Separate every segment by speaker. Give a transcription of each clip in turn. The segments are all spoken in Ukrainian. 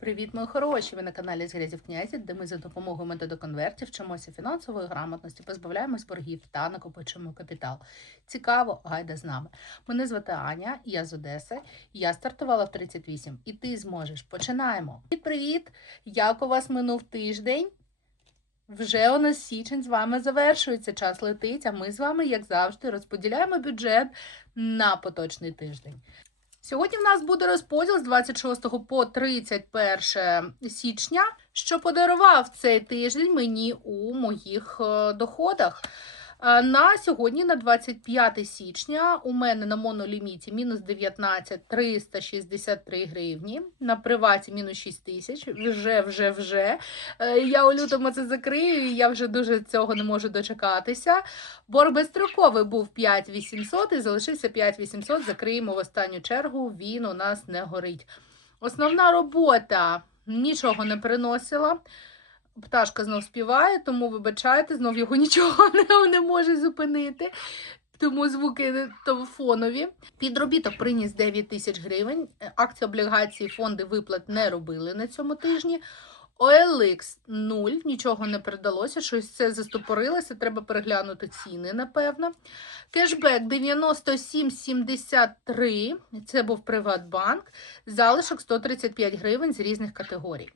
Speaker 1: Привіт, мої хороші! Ви на каналі з Грязів князі, де ми за допомогою методу конвертів вчимося фінансової грамотності, позбавляємось боргів та накопичуємо капітал. Цікаво, гайда з нами. Мене звати Аня, я з Одеси. Я стартувала в 38, і ти зможеш. Починаємо. Привіт, привіт! Як у вас минув тиждень? Вже у нас січень з вами завершується. Час летить, а ми з вами, як завжди, розподіляємо бюджет на поточний тиждень. Сьогодні в нас буде розподіл з 26 по 31 січня, що подарував цей тиждень мені у моїх е, доходах. Е, На сьогодні, на 25 січня, у мене на моноліміті мінус 19 363 гривні, на приваті мінус 6 тисяч. Вже, вже, вже. Е, Я у лютому це закрию, і я вже дуже цього не можу дочекатися. Борг безстроковий був 5800 і залишився 5800. Закриємо в останню чергу. Він у нас не горить. Основна робота нічого не приносила. Пташка знов співає, тому вибачайте, знов його нічого не, не може зупинити. Тому звуки телефонові. Підробіток приніс 9 тисяч гривень. Акції облігації фонди виплат не робили на цьому тижні. OLX 0, нічого не передалося, щось це застопорилося, треба переглянути ціни, напевно. Кешбек 97,73, це був Приватбанк, залишок 135 гривень з різних категорій.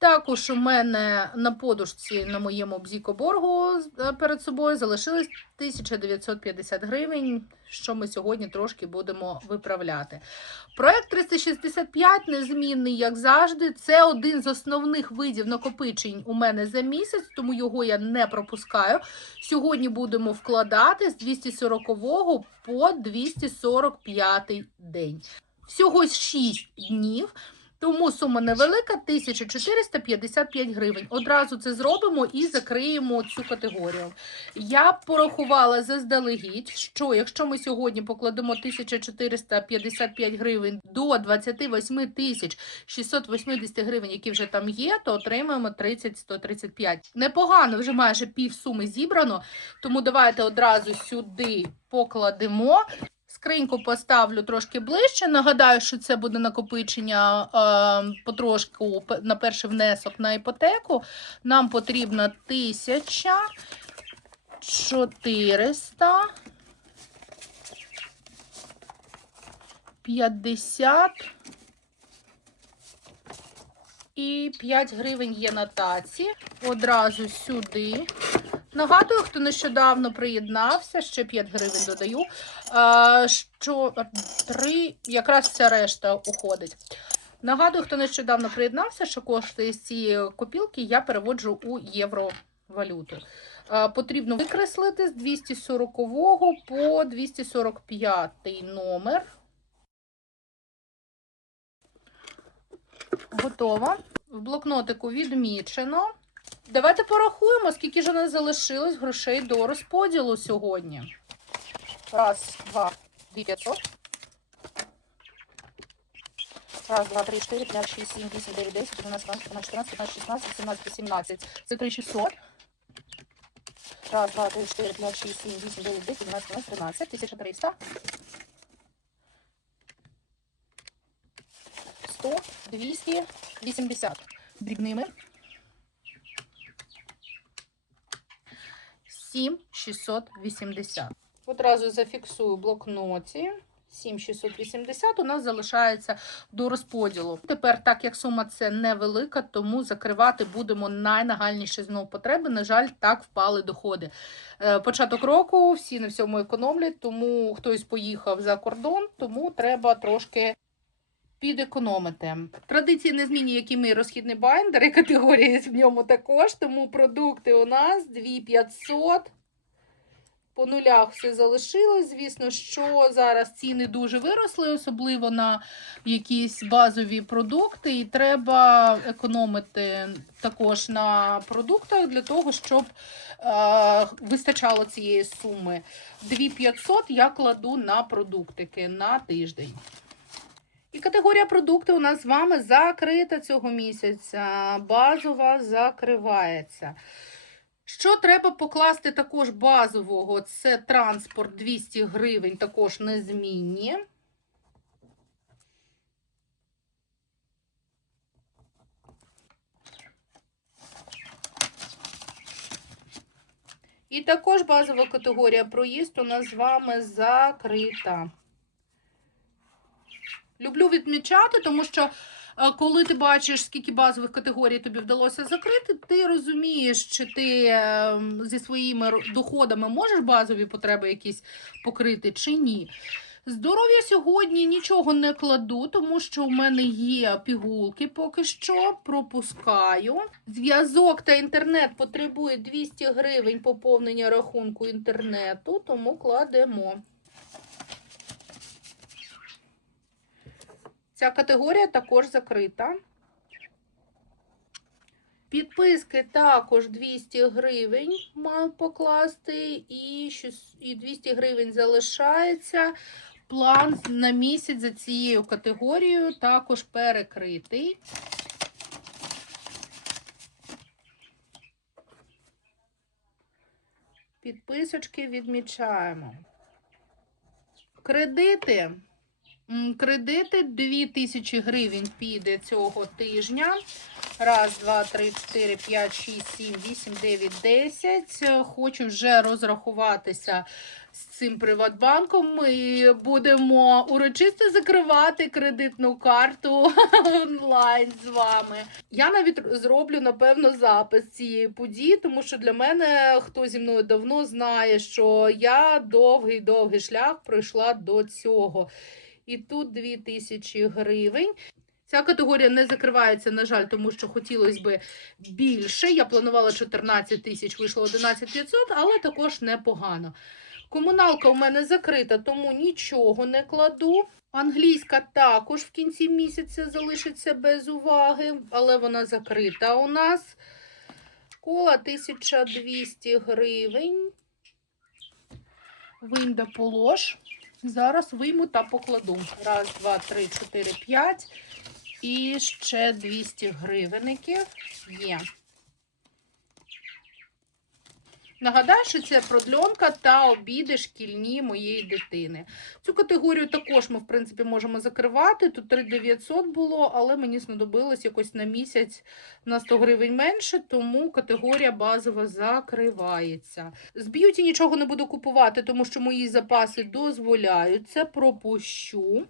Speaker 1: Також у мене на подушці на моєму бзікоборгу е, перед собою залишилось 1950 гривень, що ми сьогодні трошки будемо виправляти. Проект 365 незмінний, як завжди. Це один з основних видів накопичень у мене за місяць, тому його я не пропускаю. Сьогодні будемо вкладати з 240 по 245 день. Всього 6 днів. Тому сума невелика 1455 гривень. Одразу це зробимо і закриємо цю категорію. Я порахувала заздалегідь, що якщо ми сьогодні покладемо 1455 гривень до 28 тисяч 680 гривень, які вже там є, то отримаємо 30-135. Непогано, вже майже пів суми зібрано. Тому давайте одразу сюди покладемо. Скриньку поставлю трошки ближче. Нагадаю, що це буде накопичення е, потрошку на перший внесок на іпотеку. Нам потрібно 1400 50 і 5 гривень є на таці. Одразу сюди. Нагадую, хто нещодавно приєднався, ще 5 гривень додаю. Що 3, якраз вся решта уходить. Нагадую, хто нещодавно приєднався, що кошти з цієї копілки я переводжу у євровалюту. Потрібно викреслити з 240 по 245 номер. Готово. В блокнотику відмічено. Давайте порахуємо, скільки ж у нас залишилось грошей до розподілу сьогодні. Раз, два, дві п'ятсот. Раз, два, три, чотири, п'ять, шість, сім, вісім, дев'ять, десять, одинадцять, дванадцять, чотирнадцять, шістнадцять, сімнадцять, сімнадцять. Це три шістсот. Раз, два, три, чотири, п'ять, шість, сім, вісім, дев'ять, десять, одинадцять, дванадцять, тринадцять. Тисяча триста. Сто, двісті, вісімдесят. Дрібними. 7680. Одразу зафіксую блокноті. 7680 у нас залишається до розподілу. Тепер, так як сума це невелика, тому закривати будемо найнагальніші знов потреби. На жаль, так впали доходи. Е, Початок року всі на всьому економлять, тому хтось поїхав за кордон, тому треба трошки підекономити. Традиції не змінює, які ми розхідний байндер, і категорії в ньому також. Тому продукти у нас 2500. По нулях все залишилось. Звісно, що зараз ціни дуже виросли, особливо на якісь базові продукти, і треба економити також на продуктах для того, щоб е, вистачало цієї суми. 2500 я кладу на продуктики на тиждень. І категорія продукти у нас з вами закрита цього місяця. Базова закривається. Що треба покласти також базового? Це транспорт 200 гривень, також незмінні. І також базова категорія проїзд у нас з вами закрита. Люблю відмічати, тому що е, коли ти бачиш, скільки базових категорій тобі вдалося закрити, ти розумієш, чи ти е, зі своїми доходами можеш базові потреби якісь покрити, чи ні. Здоров'я сьогодні нічого не кладу, тому що у мене є пігулки поки що. Пропускаю. Зв'язок та інтернет потребує 200 гривень поповнення рахунку інтернету, тому кладемо. Ця категорія також закрита. Підписки також 200 гривень маю покласти, і, 200 гривень залишається. План на місяць за цією категорією також перекритий. Підписочки відмічаємо. Кредити. Кредити 2000 гривень піде цього тижня. Раз, два, три, чотири, п'ять, шість, сім, вісім, дев'ять, десять. Е, Хочу вже розрахуватися з цим Приватбанком. Ми будемо урочисто закривати кредитну карту онлайн з вами. Я навіть зроблю, напевно, запис цієї події, тому що для мене, хто зі мною давно знає, що я довгий-довгий шлях пройшла до цього. І тут 2000 гривень. Ця категорія не закривається, на жаль, тому що хотілося б більше. Я планувала 14 тисяч, вийшло 11 500, але також непогано. Комуналка у мене закрита, тому нічого не кладу. Англійська також в кінці місяця залишиться без уваги, але вона закрита у нас. Школа 1200 гривень. Вийм да полож. Зараз вийму та покладу. Раз, два, три, чотири, п'ять. І ще 200 гривенників є. Нагадаю, що це продльонка та обіди шкільні моєї дитини. Цю категорію також ми, в принципі, можемо закривати. Тут 3900 було, але мені знадобилось якось на місяць на 100 гривень менше, тому категорія базова закривається. З б'юті нічого не буду купувати, тому що мої запаси дозволяють це. Пропущу.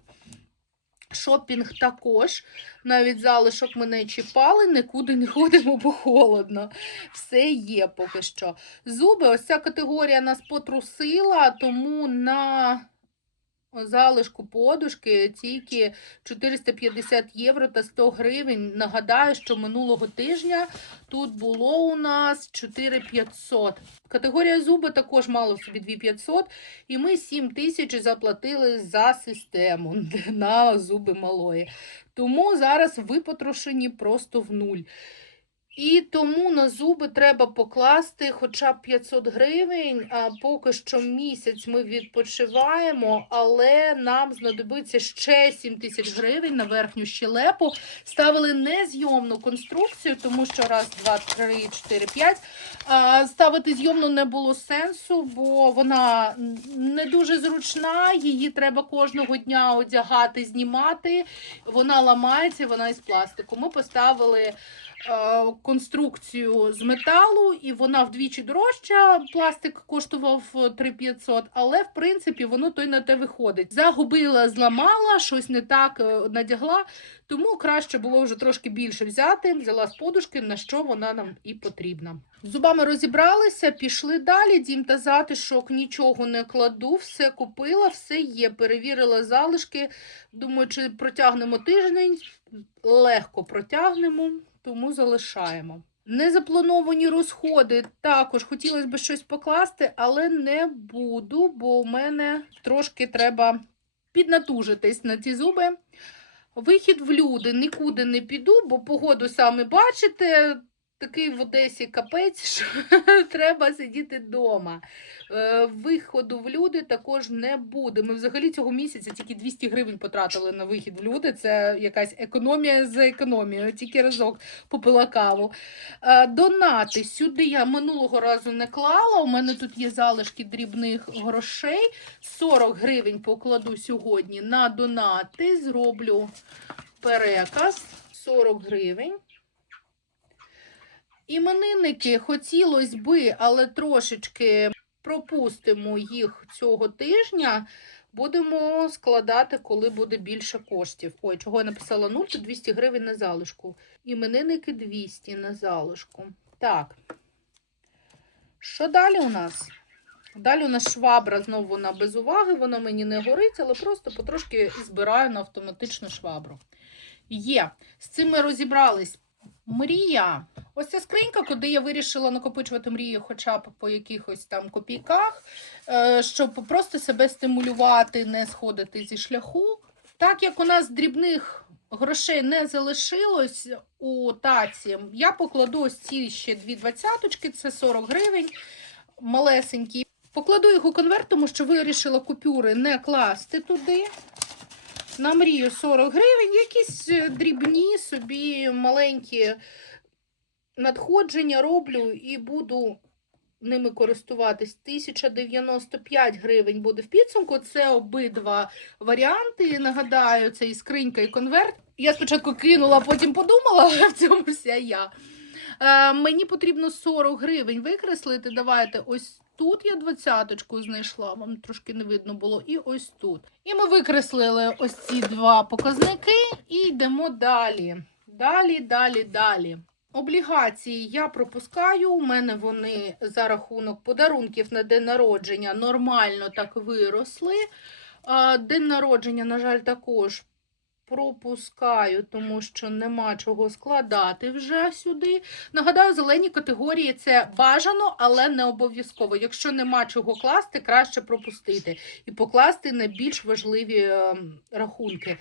Speaker 1: Шопінг також. Навіть залишок ми не чіпали, нікуди не ходимо, бо холодно. Все є поки що. Зуби, ось ця категорія нас потрусила, тому на залишку подушки тільки 450 євро та 100 гривень. Нагадаю, що минулого тижня тут було у нас 4500. Категорія зуби також мала собі 2500, і ми 7 тисяч заплатили за систему на зуби малої. Тому зараз випотрошені просто в нуль. І тому на зуби треба покласти хоча б 500 гривень. А поки що місяць ми відпочиваємо, але нам знадобиться ще 7 тисяч гривень на верхню щелепу. Ставили незйомну конструкцію, тому що раз, два, три, чотири, п'ять. Ставити зйомну не було сенсу, бо вона не дуже зручна. Її треба кожного дня одягати, знімати. Вона ламається, вона із пластику. Ми поставили конструкцію з металу, і вона вдвічі дорожча. Пластик коштував 3500, але в принципі воно то й на те виходить. Загубила, зламала, щось не так е, надягла, тому краще було вже трошки більше взяти. Взяла з подушки, на що вона нам і потрібна. Зубами розібралися, пішли далі. Дім та затишок, нічого не кладу, все купила, все є. Перевірила залишки. Думаю, чи протягнемо тиждень, легко протягнемо, тому залишаємо. Незаплановані розходи також хотілося б щось покласти, але не буду, бо у мене трошки треба піднатужитись на ці зуби. Вихід в люди нікуди не піду, бо погоду самі бачите. Такий в Одесі капець, що треба сидіти вдома. Е, Виходу в люди також не буде. Ми взагалі цього місяця тільки 200 гривень потратили на вихід в люди. Це якась економія за економією, тільки разок попила каву. Е, Донати сюди я минулого разу не клала. У мене тут є залишки дрібних грошей. 40 гривень покладу сьогодні на донати. Зроблю переказ 40 гривень. Іменинники хотілося би, але трошечки пропустимо їх цього тижня. Будемо складати, коли буде більше коштів. Ой, чого я написала 0, то 200 гривень на залишку. Іменинники 200 на залишку. Так. Що далі у нас? Далі у нас швабра знову вона без уваги, вона мені не горить, але просто потрошки збираю на автоматичну швабру. Є. З цим ми розібрались. Мрія. Ось ця скринька, куди я вирішила накопичувати мрії хоча б по якихось там копійках, е, щоб просто себе стимулювати, не сходити зі шляху. Так як у нас дрібних грошей не залишилось у таці, я покладу ось ці ще дві двадцяточки, це 40 гривень, малесенькі. Покладу їх у конверт, тому що вирішила купюри не класти туди. На мрію 40 гривень, якісь е, дрібні собі маленькі надходження роблю і буду ними користуватись. 1095 гривень буде в підсумку. Це обидва варіанти. Нагадаю, це і скринька, і конверт. Я спочатку кинула, потім подумала, але в цьому вся я. Е, мені потрібно 40 гривень викреслити. Давайте ось тут я двадцяточку знайшла, вам трошки не видно було, і ось тут. І ми викреслили ось ці два показники і йдемо далі. Далі, далі, далі. Облігації я пропускаю. У мене вони за рахунок подарунків на день народження нормально так виросли. День народження, на жаль, також пропускаю, тому що нема чого складати вже сюди. Нагадаю, зелені категорії це бажано, але не обов'язково. Якщо нема чого класти, краще пропустити і покласти на більш важливі е, рахунки.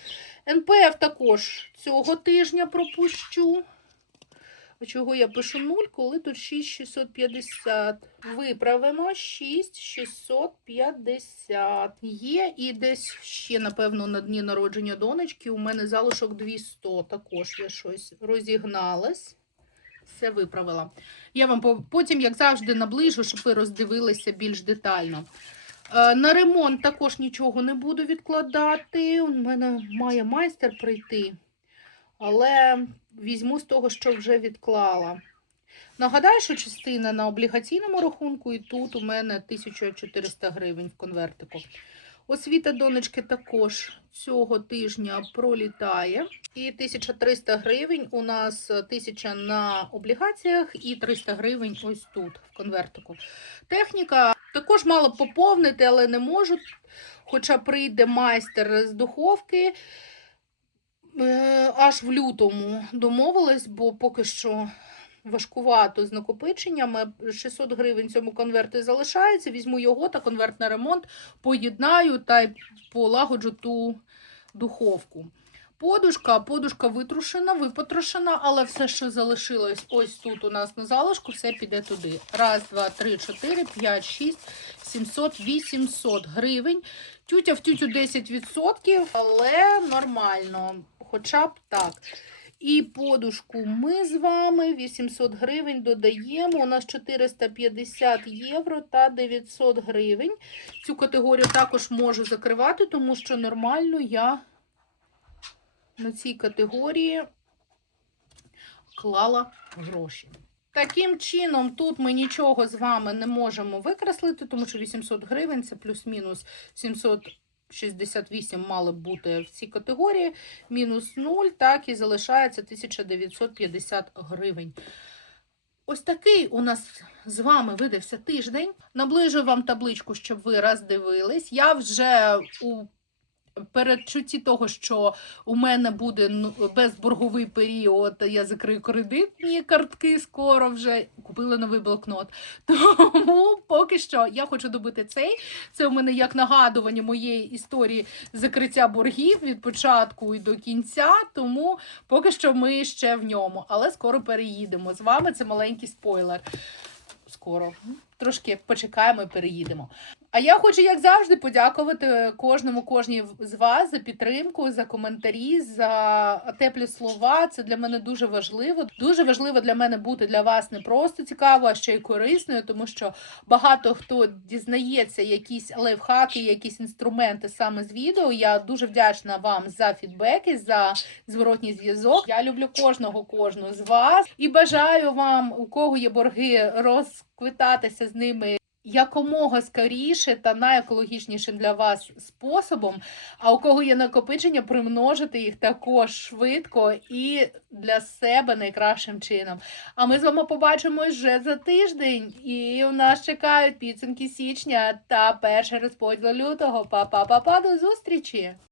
Speaker 1: НПФ також цього тижня пропущу. Чого я пишу 0, коли тут 6650? Виправимо 6650. Є і десь ще, напевно, на дні народження донечки. У мене залишок 200. Також я щось розігналась. Все виправила. Я вам потім, як завжди, наближу, щоб ви роздивилися більш детально. Е, На ремонт також нічого не буду відкладати. У мене має майстер прийти. Але візьму з того, що вже відклала. Нагадаю, що частина на облігаційному рахунку, і тут у мене 1400 гривень в конвертику. Освіта донечки також цього тижня пролітає. І 1300 гривень у нас 1000 на облігаціях і 300 гривень ось тут, в конвертику. Техніка також мала поповнити, але не можу. Хоча прийде майстер з духовки. Е, аж в лютому домовилась, бо поки що важкувато з накопиченнями. 600 гривень цьому конверті залишається. Візьму його та конверт на ремонт, поєднаю та полагоджу ту духовку. Подушка, подушка витрушена, випотрошена, але все, що залишилось ось тут у нас на залишку, все піде туди. Раз, два, три, чотири, п'ять, шість, 700, 800 гривень. Тютя в тютю 10%, але нормально, хоча б так. І подушку ми з вами 800 гривень додаємо. У нас 450 євро та 900 гривень. Цю категорію також можу закривати, тому що нормально я на цій категорії клала гроші. Таким чином, тут ми нічого з вами не можемо викреслити, тому що 800 гривень це плюс-мінус 768 мали б бути в цій категорії, мінус 0, так і залишається 1950 гривень. Ось такий у нас з вами видався тиждень. Наближу вам табличку, щоб ви роздивились. Я вже у передчутті того, що у мене буде ну, безборговий період, я закрию кредитні картки скоро вже купила новий блокнот. Тому поки що я хочу добити цей. Це у мене як нагадування моєї історії закриття боргів від початку і до кінця. Тому поки що ми ще в ньому, але скоро переїдемо. З вами це маленький спойлер. Скоро. Трошки почекаємо і переїдемо. А я хочу, як завжди, подякувати кожному, кожній з вас за підтримку, за коментарі, за теплі слова. Це для мене дуже важливо. Дуже важливо для мене бути для вас не просто цікаво, а ще й корисною, тому що багато хто дізнається якісь лайфхаки, якісь інструменти саме з відео. Я дуже вдячна вам за фідбеки, за зворотній зв'язок. Я люблю кожного, кожну з вас і бажаю вам, у кого є борги, розквитатися з ними якомога скоріше та найекологічнішим для вас способом. А у кого є накопичення, примножити їх також швидко і для себе найкращим чином. А ми з вами побачимось вже за тиждень, і у нас чекають підсумки січня та перший розподіл лютого. Па-па-па-па, до зустрічі!